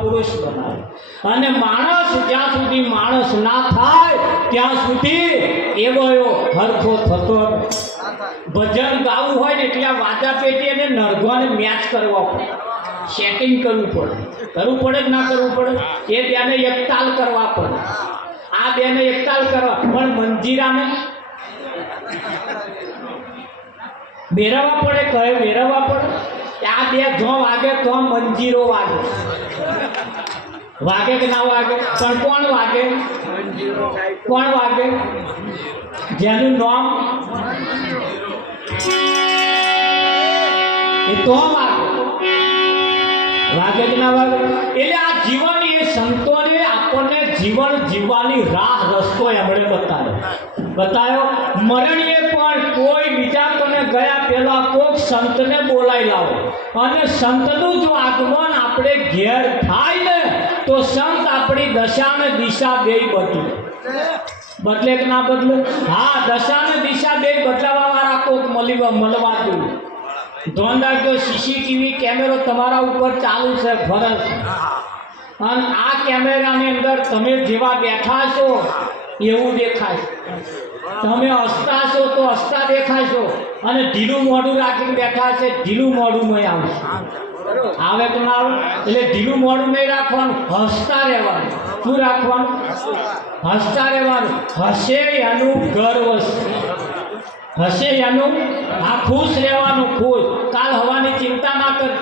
પુરુષ બનાવે અને માણસ જ્યાં સુધી માણસ ના થાય ત્યાં સુધી એવો હરખો થતો ભજન ગાવું હોય ને એટલે વાજા પેટી અને નરગોને મેચ કરવા પડે, સેટિંગ કરવું પડે કે ના કરવું પડે? એ બેને એકતાલ કરવા પડે, આ બેને એકતાલ કરવા, પણ મંજીરાને મેળવવા પડે. કહે મેળવવા પડે. આ બે જો વાગે તો મંજીરો વાગે, વાગે કે ના વાગે? પણ કોણ વાગે? કોણ વાગે? જેનું નામ એ તો વાગે, વાગે કે ના વાગે? એટલે આ જીવન એ સંતોને આપણને જીવન જીવવાની રાહ રસ્તો એમણે બતાવ્યો. મરણીએ પણ કોઈ બીજા કોને ગયા પહેલા કોક સંતને બોલાવી લાવો, અને સંતનું જો આગમન આપણે ઘેર થાય ને તો સંત આપણી દશા ને દિશા બે બદલે કે ના બદલે? હા, દશા ને દિશા બે બદલાવા વાળા કોક મળવા જોઈએ. ધોન રાખજો, સીસીટીવી કેમેરો તમારા ઉપર ચાલુ છે ફરજ, અને આ કેમેરાની અંદર તમે જેવા બેઠા છો એવું દેખાય. તમે હસતા છો તો હસતા દેખાશો, અને ઢીલું મોઢું રાખીને બેઠા છે ઢીલું મોઢું નહીં આવશે. આવે તો ના આવે? એટલે ઢીલું મોઢું નહીં રાખવાનું, હસતા રહેવાનું. શું રાખવાનું? હસતા રહેવાનું. હસે એનું ગર્વ, હસે એનું આ ખુશ રહેવાનું. ખુશ, કાલ હવાની ચિંતા ના કર,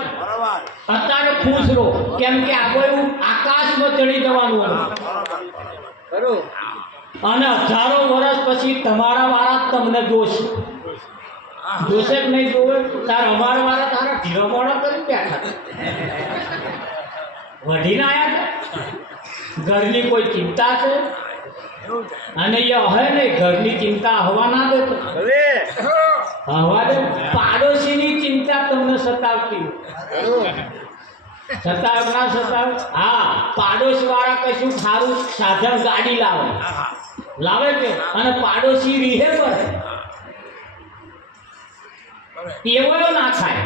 અત્યારે ખુશ રહો, કેમ કે આગળ એવું આકાશમાં ચડી જવાનું હતું, અને હજારો વર્ષ પછી તમારા વાળા તમને જોશે કે નહીં જોવે? તાર અમારા વાળા તારા ઢીલો મોડો કરી બેઠા, વઢીને આવ્યા. ઘરની કોઈ ચિંતા છે? અને એ હે નહીં, ઘરની ચિંતા હવા ના દે, હવા દે. પાડોશીની ચિંતા તમને સતાવતી સતાવ ના સતાવ? હા, પાડોશ વાળા કશું સારું સાધન ગાડી લાવે કે, અને પાડોશી રીહે પડે એવો ના થાય.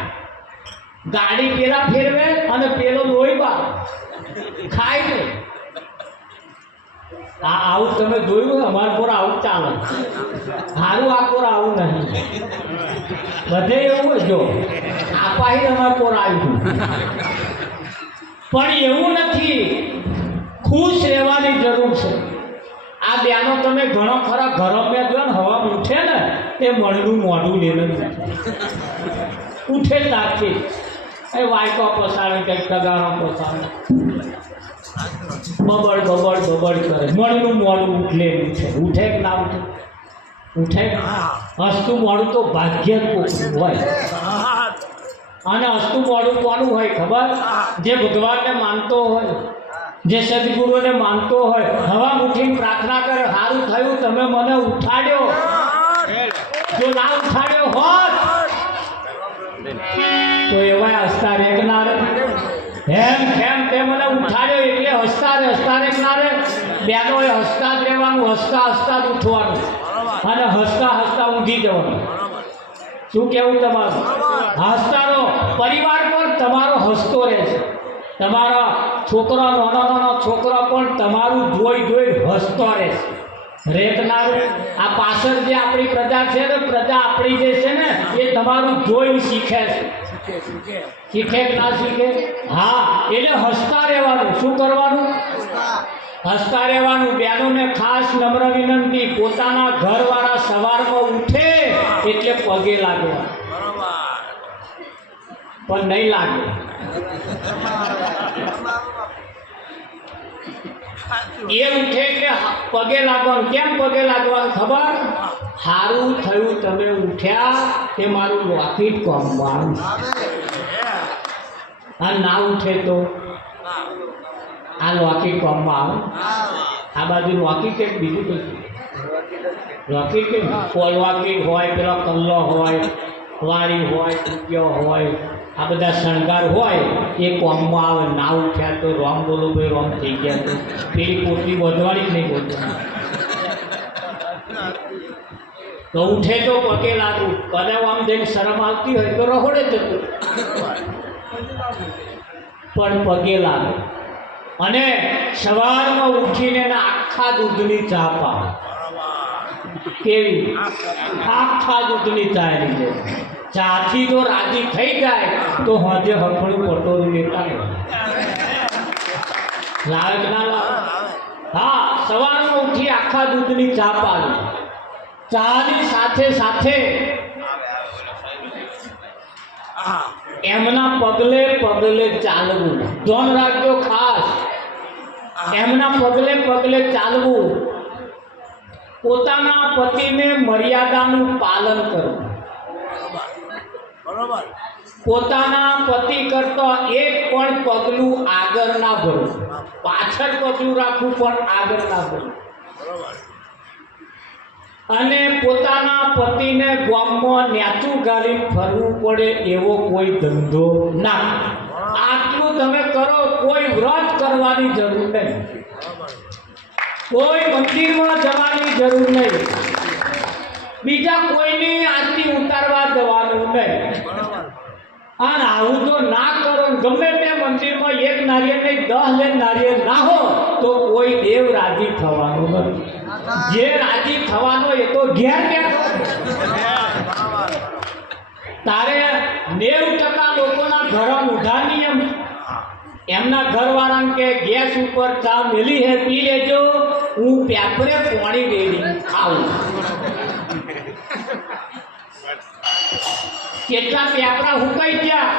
ગાડી પેલા ફેરવે અને પેલો લોહી બા ખાય ને. આવું તમે જોયું? અમારા પર આવું ચાલે. સારું, આ પર આવું નહીં, બધે એવું જો આપાહી અમારા પર આવ્યું. પણ એવું નથી, ખુશ રહેવાની જરૂર છે. આ બેનો તમે ઘણો ખરા ગરમ જો ને હવા ઉઠે ને એ મળનું મોઢું લેને ઉઠે જ નાખી, એ વાયકો પસાડે, કંઈક ટગારો પસાડે, બબડ કરે, મળનું મોઢું ઉઠે કે ના ઉઠે? હસતું મોઢું તો ભાગ્ય જ હોય. અને હસતું મોઢું કોનું હોય ખબર? જે ભગવાનને માનતો હોય, જે સદગુરુને માનતો હોય, હવા ઉઠીને પ્રાર્થના કરે, સારું થયું તમે મને ઉઠાડ્યો, જો ના ઉઠાડ્યો હોત તો એવા હસતા રેગનારે. કેમ તે મને ઉઠાડ્યો એટલે હસતા રેગનારે. બેનો એ હસતા જ રહેવાનું, હસતા જ ઉઠવાનું, અને હસતા ઊંઘી જવાનું. શું કેવું તમારું? હસતા રહો. પરિવાર પર તમારો હસતો રહે છે. તમારા છોકરા, નાનો છોકરો પણ તમારું જોઈ હસતો રહેશે. રેતનારું આ પાછળ જે આપણી પ્રજા છે ને, પ્રજા આપણી જે છે ને, એ તમારું જોઈ શીખે છે. શીખે કે ના શીખે? હા, એટલે હસતા રહેવાનું. શું કરવાનું? હસતા રહેવાનું. બહેનોને ખાસ નમ્ર વિનંતી, પોતાના ઘરવાળા સવારમાં ઉઠે એટલે પગે લાગવા, પણ નહીં લાગે. એ ઉઠે એટલે પગે લાગવાનું. કેમ પગે લાગવાનું ખબર? સારું થયું તમે ઉઠ્યા, તે મારું લોકેટ કોમવાનું. આ ના ઉઠે તો આ લોકેટ કોમમાં આવે. આ બાજુ લોકેટ એક બીજું કઈ લોકેટ કે પોલવાકેટ હોય, પેલો કલ્લો હોય, વારી હોય, ટૂંક્યો હોય, આ બધા શણગાર હોય એ કોમમાં આવે. ના ઉઠ્યા તો રોમ બોલો ભાઈ, રોમ થઈ ગયા તો પેલી પોટલી વધવાની જ નહીં બોલતી. તો ઉઠે તો પગે લાગવું. કદાચ આમ જેમ શરમ આવતી હોય તો રહોડે જતું, પણ પગે લાગે. અને સવારમાં ઉઠીને એના આખા દૂધની ચા પાવ. કેવી? આખા દૂધની ચા લીધે ચાથી તો રાજી થઈ જાય તો હજે હફળું પટોરી લેતા લાવે કે ના લાવે? હા, સવારમાં ઉઠી આખા દૂધની ચા પાવી. ચાની સાથે સાથે એમના પગલે પગલે ચાલવું. ધ્યાન રાખજો ખાસ, એમના પગલે પગલે ચાલવું. પોતાના પતિને મર્યાદાનું પાલન કરવું. પોતાના પતિ કરતા એક પણ પગલું આગળ ના ભરવું. પાછળ પગલું રાખવું પણ આગળ ના ભરવું. અને પોતાના પતિને ગામમાં ન્યાચું ગાલીને ફરવું પડે એવો કોઈ ધંધો ના. આટલું તમે કરો, કોઈ વ્રત કરવાની જરૂર નહીં, કોઈ મંદિરમાં જવાની જરૂર નહીં, બીજા કોઈની આરતી ઉતારવા જવાનું નહીં. અને આવું તો ના કરો. ગમે તે મંદિરમાં એક નારિયેળ નહીં 10 નારિયેળ ના હો તો કોઈ દેવ રાજી થવાનું નથી. જે રાજી થવાનો એ તો ઘેર બેઠો. તારે 90% લોકોના ઘર ઉઠા નિયમ. એમના ઘરવાળાને કે ગેસ ઉપર ચા મેલી હે, પી લેજો, હું પેપરે પાણી વેડી ખાવું. કેટલા પેપરા હુકાઈ ગયા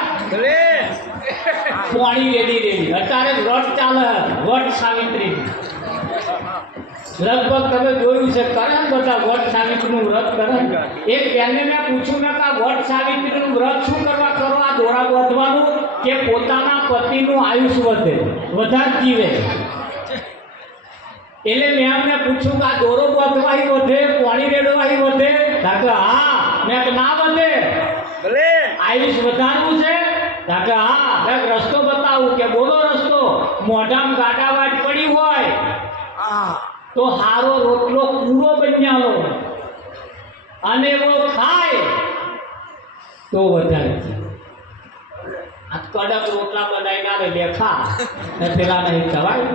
પાણી વેડી રેડી. અત્યારે વ્રત ચાલે, વટ સાવિત્રી. લગભગ તમે જોયું છે, કરે ને બધા વટ સાવિત્રીનું વ્રત કરે. એક બેનને મેં પૂછ્યું, મેં કે વટ સાવિત્રીનું વ્રત શું કરવા કરો? આ દોરા બાંધવાનું કે પોતાના પતિનું આયુષ્ય વધે, વધારે જીવે. એટલે મેં એમને પૂછ્યું કે આ દોરો બાંધવાય વધે, પાણી રેડવાય વધે? હા. મેં કે ના વધે, આયુષ વધારવું છે? હા. મેં રસ્તો બતાવું. કે બોલો રસ્તો. મોઢામાં ગાડાવાટ પડી હોય તો હારો રોટલો પૂરો બન્યાલો અને એવો ખાય તો વધારે. આ કડક રોટલા બનાવીને આવે લેખા પેલા નહીં ખવાય.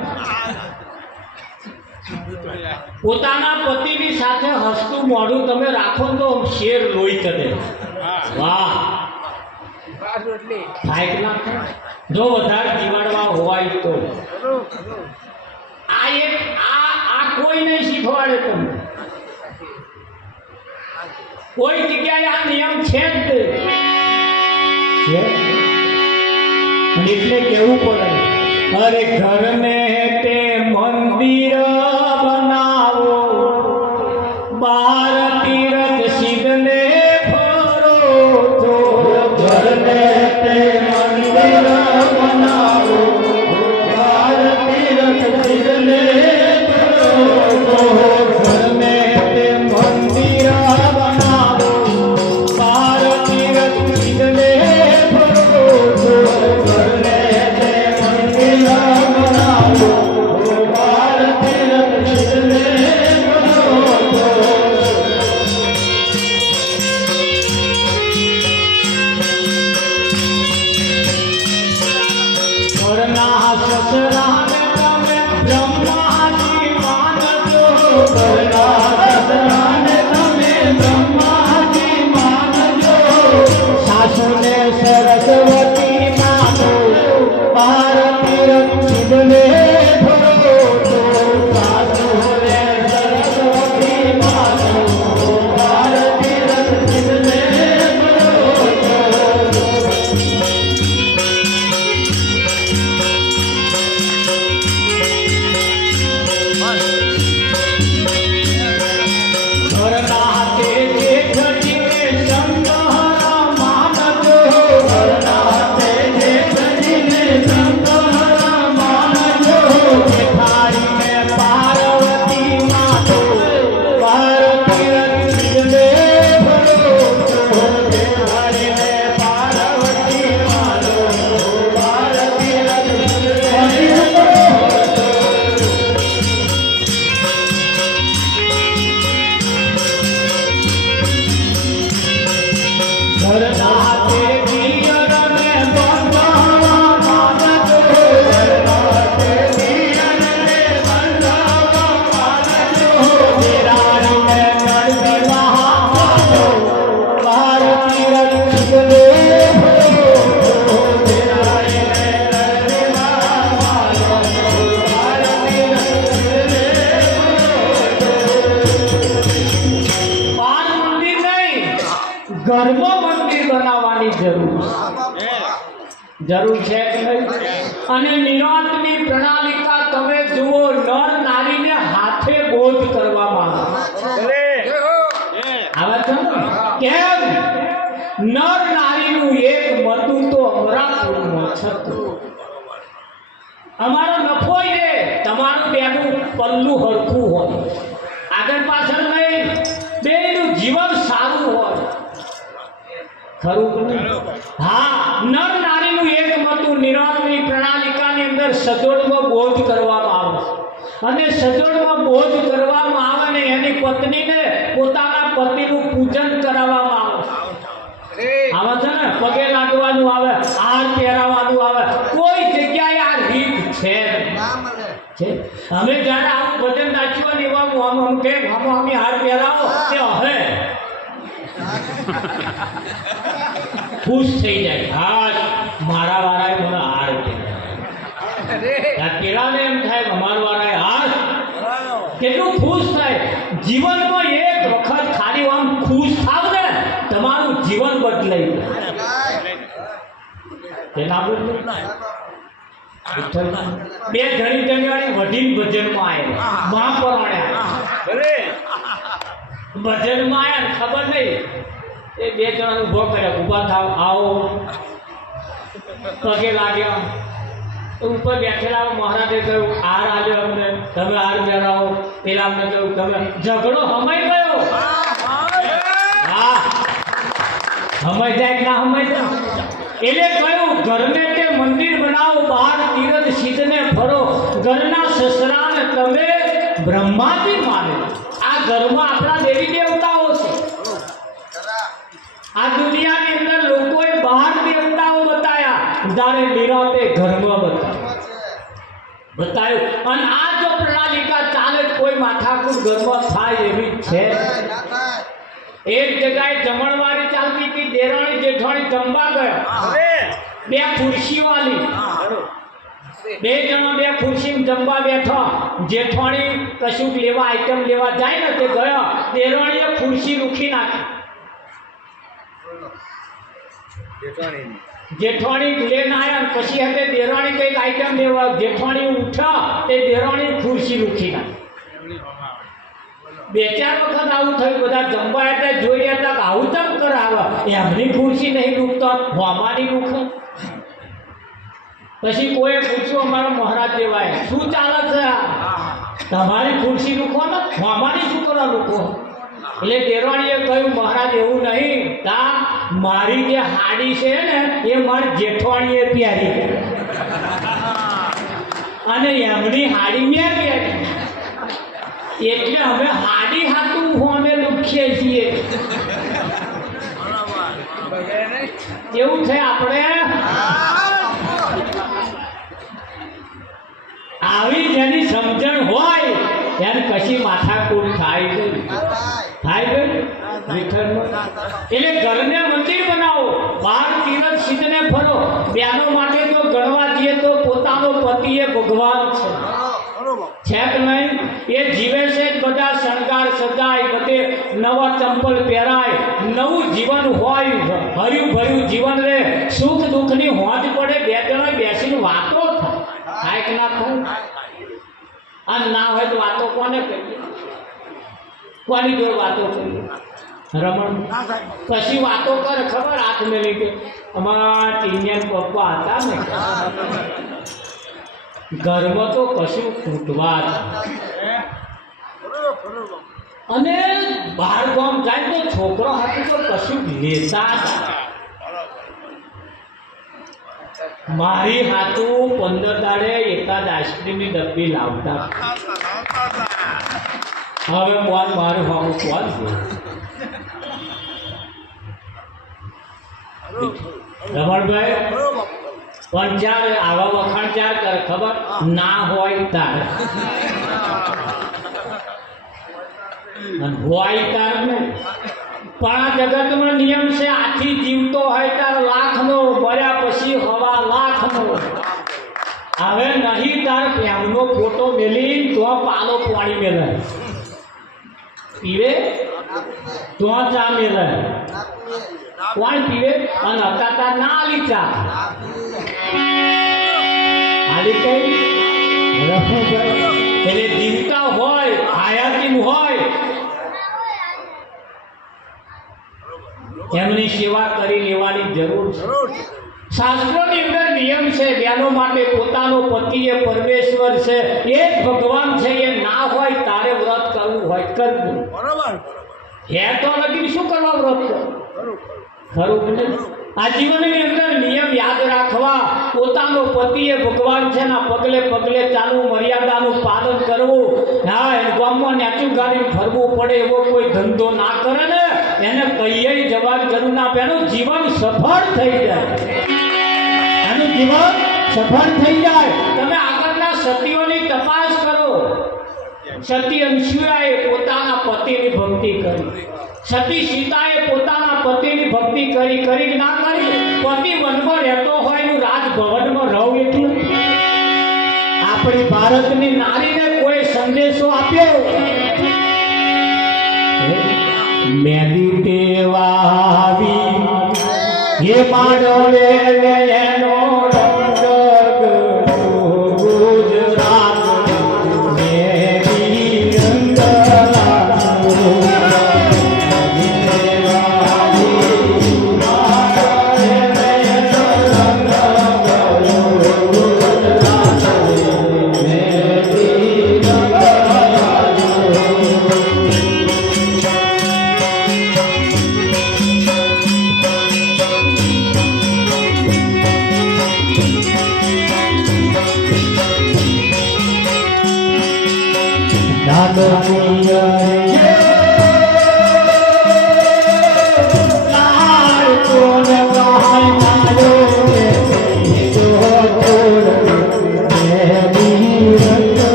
પોતાના પતિની સાથે હસતું મોઢું તમે રાખો તો શેર લોહી ચડે. વાહ, જો વધારે જીવાડવા હોય તો આ એક આ કોઈ નહીં શીખવાડે. તમને કોઈ જગ્યાએ આ નિયમ છે જ એટલે કેવું પડે, અરે ઘરને તે મંદિર બનાવો, બાર તીરથ સિદ્ધને ફરો તો. ઘરને તે મંદિર બનાવો, બાર તીરથ સિદ્ધને ફરો તો. ઘરને તે મંદિર બનાવો, બાર તીરથ સિદ્ધને ફરો તો. ઘરને તે મંદિર બનાવો, બાર તીરથ સિદ્ધને ફરો તો. ઘરના સસરાને તમે બ્રહ્માજી માનજો. ઘરના સસરાને તમે બ્રહ્માજી માનજો. સાસુને સરસ્વતી માનો, બાર તીરથ સિદ્ધને ફરો તો. સાસુને સરસ્વતી માનો, બાર તીરથ સિદ્ધને ફરો તો. ઘરના તે જેઠજીને સંતહરા માનજો. ઘરના તે જેઠજીને સંતહરા માનજો. જરૂર છે કે નહીં? અને નિરાંતની પ્રણાલિકા તમે જુઓ, નર નારીને હાથે બોધ કરવામાં આવે છે ને? કેમ? નર નારીનું એક મતું તો અમરાપુરમાં છતું. અમારો નફો એ તમારું બેનું પલ્લું હરખું હોય, આગળ પાછળ નહીં, બેનું જીવન સારું હોય. ખરું? હા, નર નારીનું એક મતું નિરાંતની પ્રણાલિકાની અંદર સજોડમાં બોધ કરવામાં આવે અને સજોડમાં બોધ કરવામાં આવે ને એની પત્નીને પોતાના પતિનું પૂજન કરાવવામાં આવે છે ને, પગે લાગવાનું આવે, હાર પહેરાવવાનું આવે. કોઈ જગ્યાએ આ રીત છે? અમે જ્યારે આવું ભજન નાચ્યું ને એવા આમ કે અમે હાર પહેરાવો તે હવે ખુશ થઈ જાય. હા, મારા વાળાએ મને હાર પહેરાવ્યો. પેલાને એમ થાય અમારા વાળાએ હાર. કેટલું ખુશ થાય. જીવનમાં એક વખત ખાલી આમ ખુશ થાવ ને, તમારું જીવન બદલાઈ જાય. બે ઘણી જણવાળી વઢીને ભજનમાં આવ્યા, મહાપરાણ્યા ભજનમાં આવ્યા, ખબર નહીં એ બે જણા ઉભો કર્યા, ઉભા થાવ, આવો, પગે લાગ્યા. ઉપર બેઠેલા મહારાજે કહ્યું હાર આલ્યો અમને, તમે હાર પહેરાવો. પેલા અમને કહ્યું તમે. ઝઘડો હમાઈ ગયો. હા, હમાઈ જાય ના હમાઈ જાય. એટલે કહ્યું ઘરને તે મંદિર બનાવો, બહાર તીરથ સિદ્ધને ફરો, ઘરના સસરાને તમે બ્રહ્માજી માને. આ ઘરમાં આપણા દેવી દેવતાઓ છે. આ દુનિયાની અંદર લોકોએ બહાર દેવતાઓ બતાયા, જ્યારે નિરાંતે ઘરમાં બતાવ્યું. અને આ જો પ્રણાલિકા ચાલે, કોઈ માથાકૂટ ઘરમાં થાય એવી છે. એક જગ્યાએ જમણવારી ચાલતી હતી, દેરાણી જેઠાણી જમવા ગયા, બે ખુરશી વાળી, બે જણા બે ખુરશી જમવા બેઠા. જેઠાણી કશુંક લેવા આઈટમ લેવા જાય ને તે ગયા, દેરાણીએ ખુરશી રૂખી નાખી. જેઠાણી લઈને આવ્યા, પછી હવે દેરાણી કઈક આઈટમ લેવા, જેઠાણી ઉઠ્યા, તે દેરાણી ખુરશી રૂખી નાખી. બે ચાર વખત આવું થયું. બધા જમવા એટલે જોઈ રહ્યા હતા કે આવું તમ કરાવે, એમની ખુરશી નહીં રૂકતા, હોમાની રૂખે. પછી કોઈએ પૂછ્યું અમારા મહારાજ દેવાય શું ચાલે છે? તમારી ખુરશી રૂખો ને, હોમાની શું કરો રૂખો? એટલે દેરાણીએ કહ્યું મહારાજ એવું નહીં, તા મારી જે હાડી છે ને એ મારી જેઠવાણીએ પહેરી અને એમની હાડી મેં પહેરી, એટલે અમે હાડી હાથું અમે દુખીએ છીએ. એવું છે. આપણે આવી જેની સમજણ હોય ત્યારે કશી માથાકૂટ થાય છે. એટલે ઘરને મંદિર બનાવો, બહાર તીરથ સિદ્ધને ફરો. બેનો માટે તો ગણવા જઈએ તો પોતાનો પતિ એ ભગવાન છે કે નહીં? એ જીવે છે, બધા શણગાર સજાય, બધે નવા ચંપલ પહેરાય, નવું જીવન હોય, હર્યું ભર્યું જીવન રહે, સુખ દુઃખની હોંજ પડે, બે જણા બેસીને વાતો થાય કે ના થાય? આ ના હોય તો વાતો કોને કરીએ? કોની જોડે વાતો કરીએ? રમણ પછી વાતો કરે ખબર? હાથ મેલી કે અમારા ટીનિયન પપ્પા હતા ને, ઘરમાં તો કશું ખૂટવા અને બહાર ગામ જાય તો છોકરો હાથે તો કશું લેતા હતા. મારી હાથું 15 દાડે એકાદ આઈસ્ક્રીમની ડબ્બી લાવતા. હવે કોણ મારું હોવું કોણ રમણભાઈ પણ જ્યારે આવા વખાણ ચાર કરે ખબર ના હોય તાર હોય તાર ને. પણ આ જગતમાં નિયમ છે, આથી જીવતો હોય તાર લાખનો, મર્યા પછી હવા લાખનો. હવે નહીં તાર પ્રેમનો ફોટો મેલી તો પાલો પાણી મેલે, પીવે તો ચા મેલે, કોણ પીવે? અને હતા તાર ના લીધા માલિક એટલે જીવતા હોય હયાતીમ હોય એમની સેવા કરી લેવાની જરૂર છે. શાસ્ત્રોની અંદર નિયમ છે બહેનો માટે પોતાનો પતિ એ પરમેશ્વર છે, એ જ ભગવાન છે. એ ના હોય તારે વ્રત કરવું હોય કરવું, હે તો નથી શું કરવા વ્રત ખરું ને? આ જીવનની અંદર નિયમ યાદ રાખવા, પોતાનો પતિ એ ભગવાન છે ના પગલે પગલે ચાલવું, મર્યાદાનું પાલન કરવું. હા, ગામમાં નેચું ગાડી ફરવું પડે એવો કોઈ ધંધો ના કરે ને એને કહીએ જવાબ જરૂર ના આપે. એનું જીવન સફળ થઈ જાય, એનું જીવન સફળ થઈ જાય. તમે આગળના સતીઓની તપાસ કરો. સતી અનસુયાએ પોતાના પતિની ભક્તિ કરી, સતી સીતાએ પોતાના પતિની ભક્તિ કરી ના કરી. પતિ વનમાં રહેતો હોય એનું રાજભવનમાં રહું એટલું. આપણી ભારતની નારીને કોઈ સંદેશો આપ્યો, મેદી દેવાવી હે માડવે એનો રંગ ગુજરાત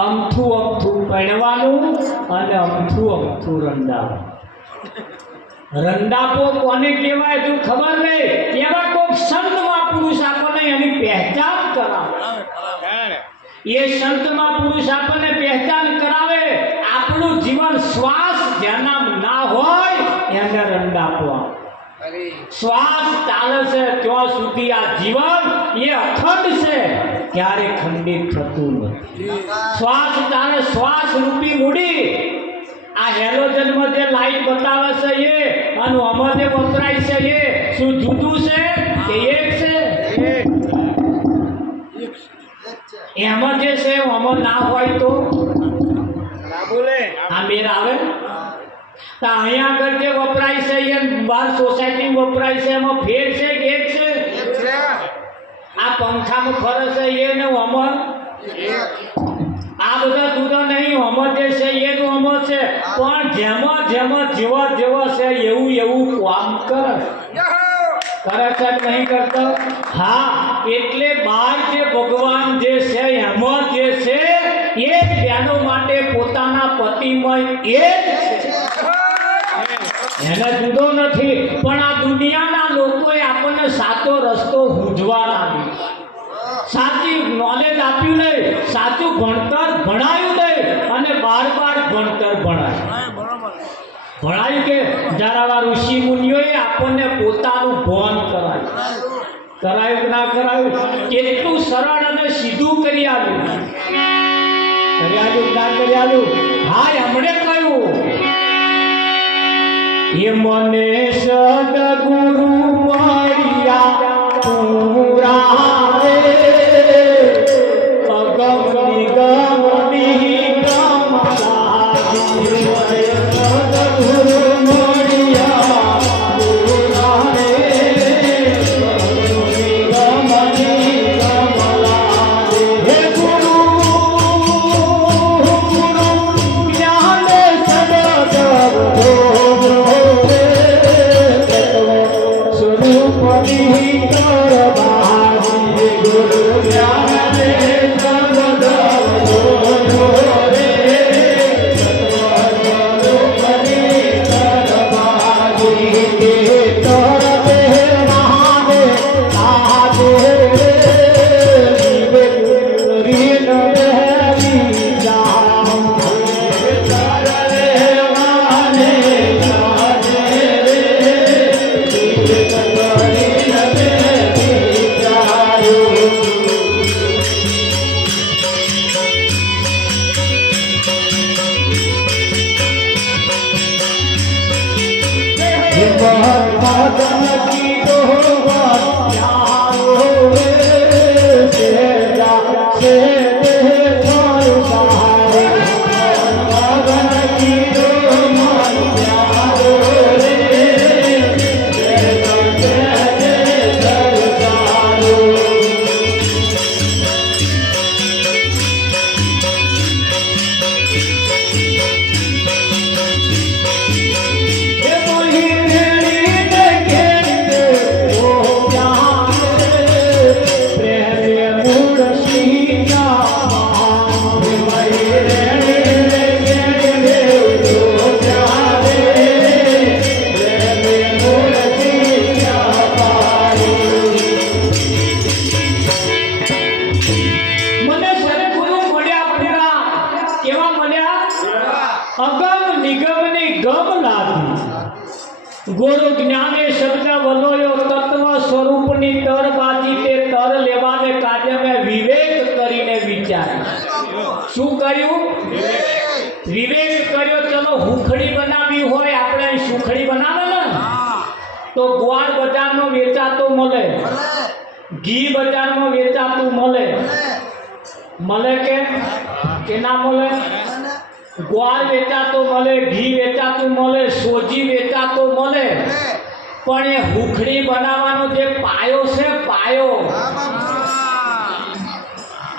અમથું પહેરવાનું અને અમથું રંડાવું. રંડાપો કોને કહેવાય તું ખબર નહીં? એવા કોઈક સંત મહાપુરુષ આપણને એની પહેચાન કરાવે. એ સંત મહાપુરુષ આપણને પહેચાન કરાવે. આપણું જીવન શ્વાસ જેના ના હોય એને રંડાપો. શ્વાસ ચાલે છે ત્યાં સુધી આ જીવન એ અખંડ છે, ક્યારે ખંડિત થતું નથી. શ્વાસ ચાલે, શ્વાસ રૂપી મૂડી. આ હેલોજનમાં જે લાઈટ બતાવે છે એ અને આમાં જે વપરાય છે એ શું જુદું છે કે એક છે? એમાં જે છે આમાં ના હોય તો આ મેર આવે? તો અહીંયા આગળ જે વપરાય છે એ બહાર સોસાયટી વપરાય છે એમાં ફેર છે કે એક છે? આ પંખામાં ફરે છે એને અમર, આ બધા જુદા નહીં. અમર જે છે એ તો અમર છે, પણ જેમાં જેવા છે એવું કામ કરે છે નહીં કરતો? હા, એટલે બહાર જે ભગવાન જે છે એમાં જે છે એ બહેનો માટે પોતાના પતિમય એ એને જુદો નથી. પણ આ દુનિયાના લોકોએ આપણને સાચો રસ્તો હૂંજવા લાગ્યો, સાચી નોલેજ આપ્યું નહીં, સાચું ભણતર ભણાયું નહીં અને બાર ભણતર ભણાય. ભણાયું કે જરાવા ઋષિ મુનિઓએ આપણને પોતાનું ભાન કરાયું કે ના કરાયું? કેટલું સરળ અને સીધું કરી આલ્યું. હા, હમણે કહ્યું એ મને સદગુરુ મળ્યા પૂરા રે અગમ નિગમની કમલા સદગુરુ મળ્યા પૂરા રે નિગમની કમલા હે ગુરુ જ્ઞાન સદગુરુ ગુરુ જ્ઞાને શબ્દ વલોયો તત્વ સ્વરૂપની તર બાજી તે તર લેવાને કાર્ય મેં વિવેક કરીને વિચાર. શું કર્યું? વિવેક કર્યો. ચલો હુખડી બનાવી હોય, આપણે સુખડી બનાવે ને તો ગોળ બજારમાં વેચાતો મળે, ઘી બજારમાં વેચાતું મળે. મળે કે ના મળે? ગોળ વેચાતો મળે, ઘી વેચાતું મળે, સોજી વેચાતો મળે. પણ એ હુખડી બનાવવાનો જે પાયો છે, પાયો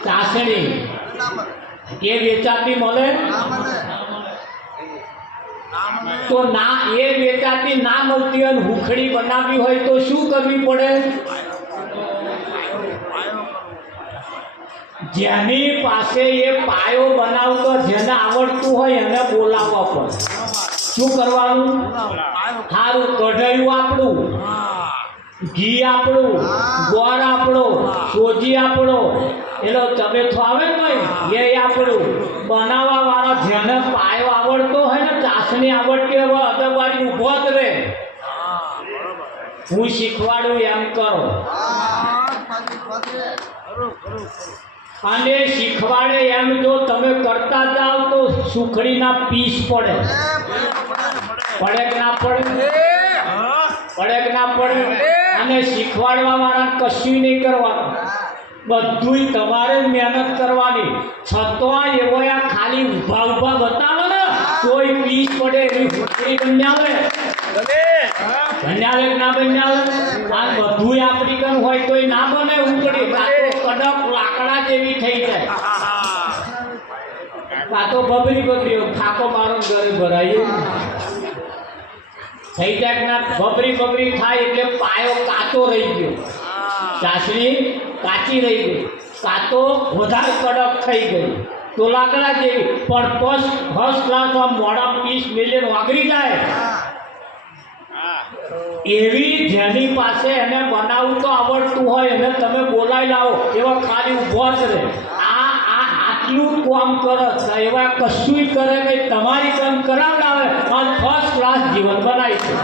ચાસણી એ વેચાતી મળે તો ના, એ વેચાતી ના મળતી હોય, હુખડી બનાવવી હોય તો શું કરવી પડે? જેની પાસે એ પાયો બનાવતો, જેને આવડતું હોય એને બોલાવવા પડે. શું કરવાનું? સારું, કઢાયું આપણું, ઘી આપણું, ગોળ આપણો, સોજી આપણો, એટલે તમે તો આવે ને એ આપણું. બનાવવા વાળા જેને પાયો આવડતો હોય ને, ચાસણી આવડતી હોય, અદરવાળી ઊભો જ રહે. હું શીખવાડું એમ કરો. અને શીખવાડે એમ જો તમે કરતા જાઓ તો સુખડીના પીસ પડે. પડે કે ના પડે? પડે કે ના પડે? અને શીખવાડવા વાળા કશું નહીં કરવાનું, બધું તમારે મહેનત કરવાની. છતાં એવો આ ખાલી ઊભા ઊભા બતાવે ને કોઈ પીસ પડે એવી સુખડી બનાવે. બનાવે કે ના બનાવે? આ બધું આપણી કન હોય તોય ના બને ઉકળી. કડક લાકડા જેવી થઈ જાય. કાતો બબરી બબરી ખાકો મારો ઘરે ભરાયું થઈ જાય ના. બબરી બબરી થાય એટલે પાયો કાચો રહી ગયો, ચાસણી કાચી રહી ગઈ, કાતો વધારે કડક થઈ ગઈ. તો લાકડા જેવી પણ ફર્સ્ટ ક્લાસ મોડા પીસ મિલિયન વાગરી જાય એવી જેની પાસે એને બનાવવું તો આવડતું હોય એને તમે બોલાવી લાવો. એવા ખાલી ઊભો જ રહે. આ આટલું કામ કરે છે એવા કશું કરે કે તમારી કામ કરાવડાવે અને ફર્સ્ટ ક્લાસ જીવન બનાવીશું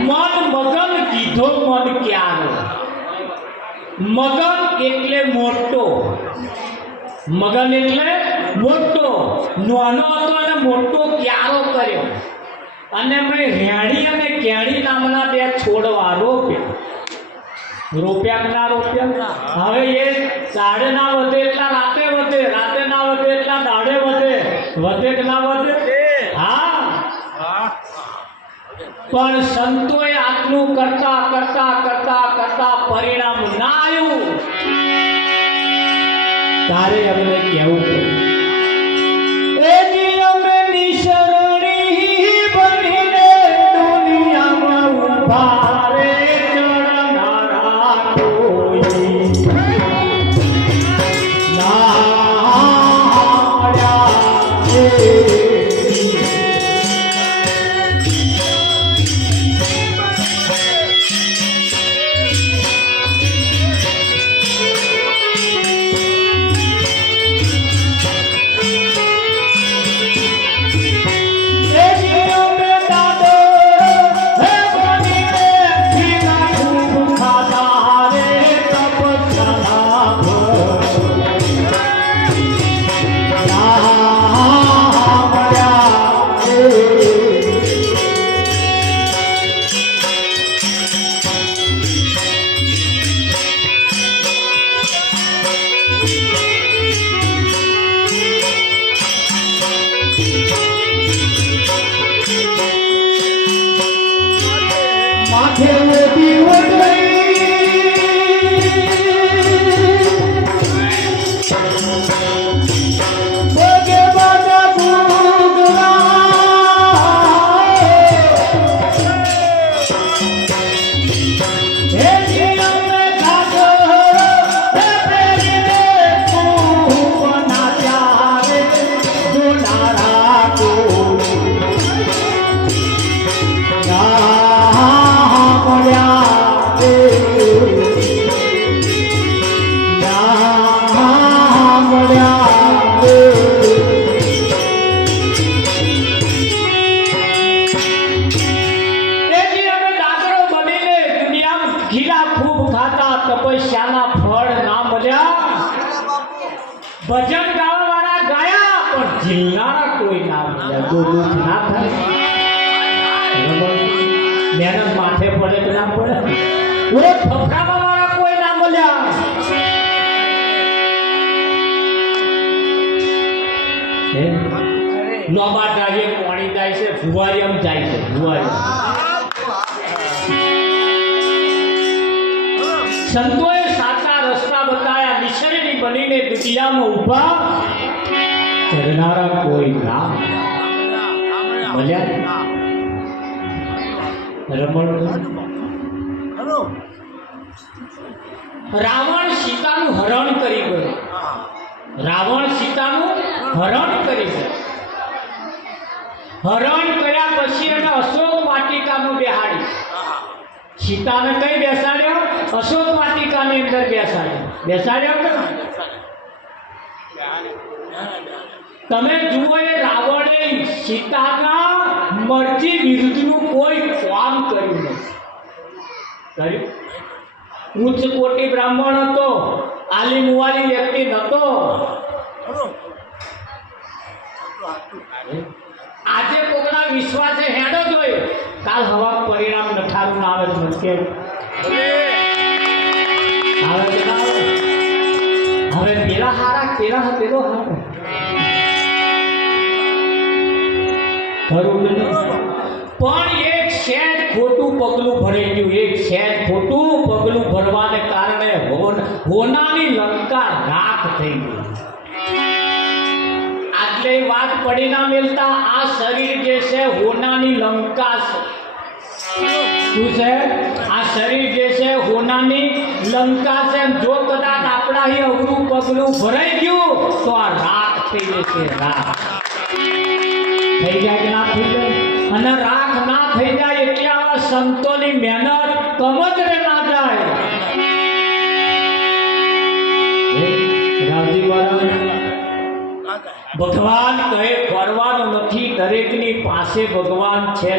મન મગન કીધો મન ક્યારો મગન એટલે મોટો મગન એટલે મોટો નાનો હતો અને મોટો ક્યારો કર્યો અને મેં રેડી અને કેડી નામના બે છોડવા રોપ્યા ના રોપ્યા હવે એ દાડે ના વધે એટલા રાતે વધે રાતે ના વધે એટલા દાડે વધે કે ના વધે હા પણ સંતોએ આટલું કરતા કરતા કરતા કરતા પરિણામ ના આવ્યું તારે અમને કેવું પડ્યું એ જીવને નિશરણી બનીને દુનિયામાં ઉભા રે ચડનારા કોઈ ના તપસ્યાના ફળ ના મળ્યા ભજન ગાવા વાળા ગાયા પણ જીલનારા કોઈ ના મળ્યા દુઃખ ના થાય મહેનત માથે પડે કે ના પડે ફફડાવા વાળા કોઈ ના મળ્યા લોબા ડાળીએ પાણી જાય છે ફુવારી આમ જાય છે ફુવારી સંતોએ સાચા રસ્તા બતાયા નિશરણી બનીને દુનિયામાં ઊભા ચડનારા કોઈ ના મળ્યા રાવણ સીતાનું હરણ કરી ગયો રાવણ સીતાનું હરણ કરી ગયો હરણ કર્યા પછી એને અશોક વાટિકામાં બેહાડી સીતાને કઈ બેસાડ્યો અશોક વાટિકાની અંદર બેસાડ્યો તમે જુઓ એ રાવણે સીતાના મરજી વિરુદ્ધનું કોઈ કામ કર્યું નથી ઉચ્ચ કોટી બ્રાહ્મણ હતો આલી મુવાલી વ્યક્તિ નતો આજે કોકના વિશ્વાસે હેડો જોઈ કાલ હવા પરિણામ નઠારું ના આવે મુશ્કેલ હવે પેલા હારા પેલા પેલો હારો ખરું પણ એક શેર ખોટું પગલું ભરાઈ ગયું એક શેર ખોટું પગલું ભરવાને કારણે હોનાની લંકા રાખ થઈ ગઈ આટલે વાત પડી ના મેલતા આ શરીર જે છે હોનાની લંકા છે શું છે આ શરીર જે છે હોનાની લંકા છે જો કદાચ આપણા અહીં અવરું પગલું ભરાઈ ગયું તો આ રાખ થઈ જશે રાખ થઈ જાય કે ના થઈ જાય અને રાખ ના થઈ જાય એટલે આવા સંતોની મહેનત કમજરે ના જાય ભગવાન કહે કરવાનું નથી, દરેકની પાસે ભગવાન છે.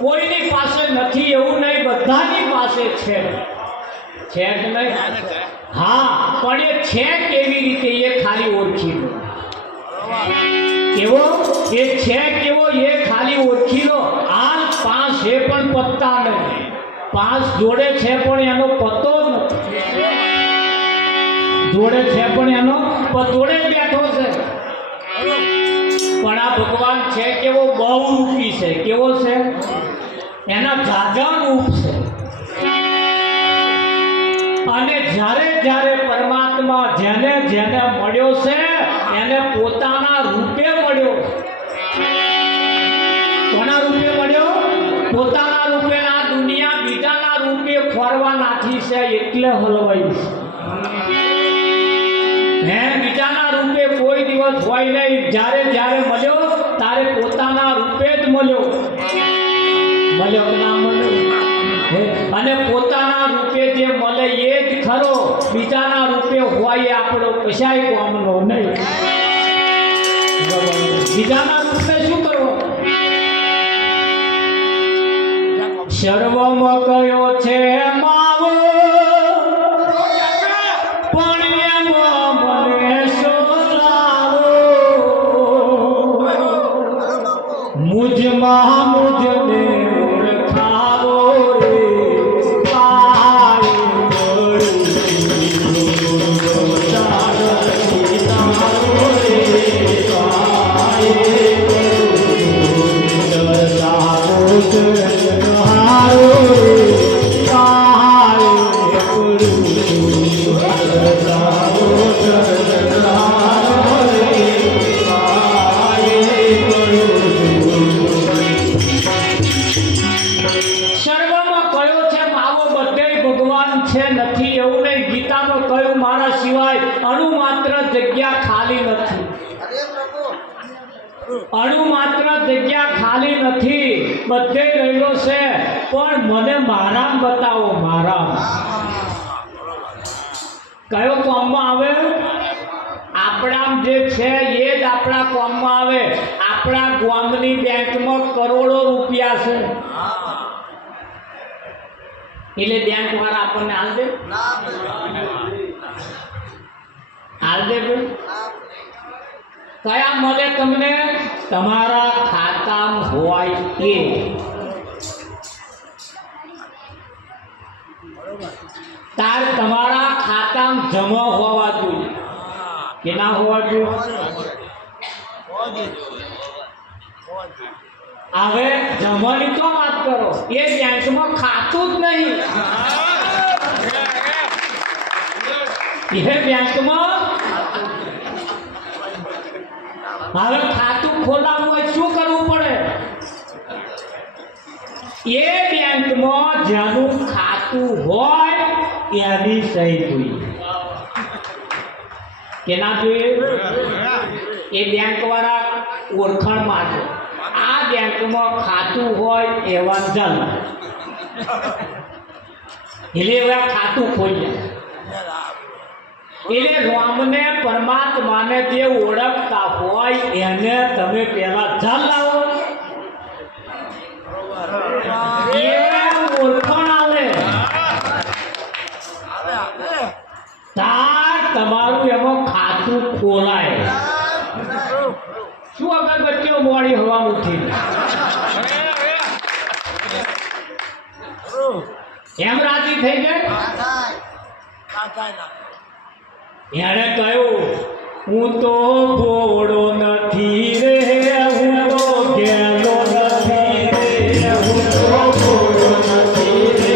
કોઈની પાસે નથી એવું નહીં, બધાની પાસે છે કે નહીં? હા, પણ એ છે કેવી રીતે એ ખાલી ઓળખી લો. કેવો એ છે કેવો એ ખાલી ઓળખી લો. હાલ 5 છે પણ પત્તા નહીં, 5 જોડે છે પણ એનો પત્તો નથી, જોડે છે પણ એનો જોડે બેઠો છે. પણ આ ભગવાન છે કેવો બહુરૂપી છે. કેવો છે? એના જાજા રૂપ છે. અને જ્યારે પરમાત્મા જેને મળ્યો છે એને પોતાના રૂપે મળ્યો. કોના રૂપે મળ્યો? પોતાના રૂપે. આ દુનિયા બીજાના રૂપે ખોરવા નાખી છે એટલે હલવાઈ છે. બીજાના રૂપે કોઈ દિવસ હોય નહીં. જ્યારે મળ્યો તારે પોતાના રૂપે જ મળ્યો કે ના મળ્યો? અને પોતાના રૂપે જે મળે એ જ ખરો. બીજાના રૂપે હોય આપણો કશાય કામનો નહીં. બીજાના રૂપે શું કરવો? સર્વમાં કયો છે માવો, પણ એમાં મને સોલાવો. મુજમાં મુજને ઓળખાવો રે, અણુ માત્ર જગ્યા ખાલી નથી, બધે રહેલો છે. પણ મને મારામ બતાવો. મારામ કયો કામમાં આવે? આપણા જે છે એ જ આપણા કામમાં આવે. આપણા ગામની બેંકમાં કરોડો રૂપિયા છે એટલે બેંક વાળા આપણને હાલ દે? હાલ દે? કયા મળે તમને? તમારા ખાતામાં હોય એ. તાર તમારા ખાતામાં જમા હોવા જોઈએ કે ના હોવા જોઈએ? હવે જમાની તો વાત કરો, એ બેંકમાં ખાતું જ નહીં. એ બેંકમાં હવે ખાતું ખોલાવવું હોય શું કરવું પડે? એ બેંકમાં જેનું ખાતું હોય એની સહી જોઈએ કે ના જોઈએ? એ બેંક વાળા ઓળખાણ માટે આ બેંકમાં ખાતું હોય એવા જન એટલે એવા ખાતું ખોલ્યા. એટલે રામને પરમાત્માને જે ઓળખતા હોય એને તમે પેલા જાણ લાવો. એ ઓળખાણ આવે તાર તમારું એમાં ખાતું ખોલાય. શું અગરબત્તીઓ મોડી હવા ઉઠી એમ રાજી થઈ જાય? એણે કહ્યું હું તો ભોળો નથી રે, હું તો ગેલો નથી રે, હું તો ભોળો નથી રે,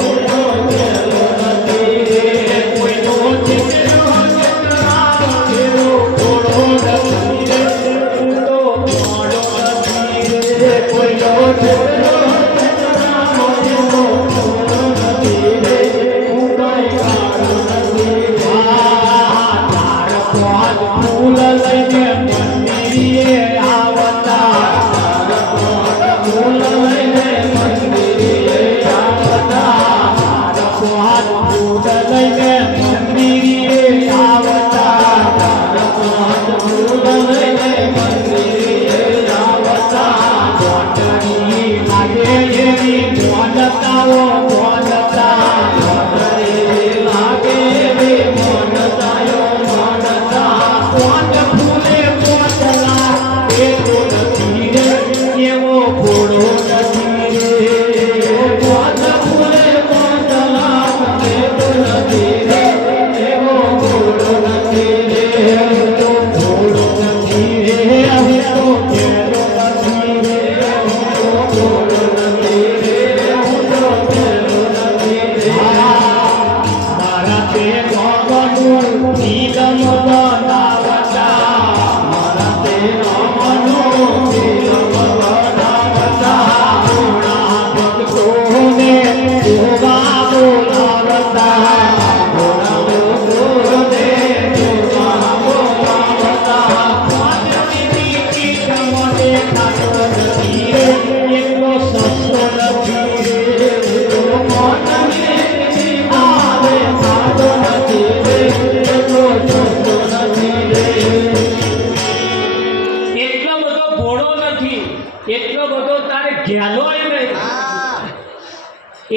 હું તો ગેલો નથી રે, કોઈનો દીકરો ભોળો નથી રે, હું તો ભોળો નથી રે, કોઈનો દીકરો ફૂલ લઈને મંદિરે નથી, એટલો બધો તારે ઘેલોય નહીં.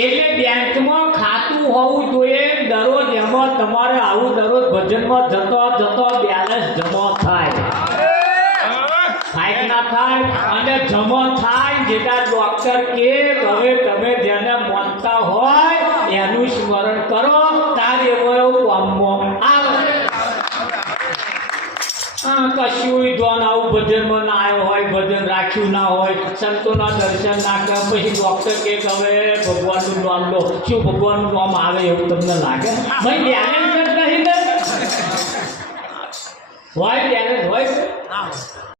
એટલે બેંકમાં ખાતું હોવું જોઈએ. દરરોજ એમાં તમારે આવું દરરોજ ભજનમાં જતો બેલેન્સ જમા થાય. થાય ના થાય અને જમા થાય જેટલા ડોક્ટર કે હવે તમે જેને માનતા હોય એનું સ્મરણ કરો તાર એવું કામમાં આવે. કશું ધોન આવું ભજનમાં ના આવ્યો હોય, ભજન રાખ્યું ના હોય, સંતોના દર્શન ના કરે, પછી ડોક્ટર કે હવે ભગવાનનું નામ લો. શું ભગવાનનું નામ આવે એવું તમને લાગે? ભાઈ બેલેન્સ જ નહીં ને હોય, બેલેન્સ હોય.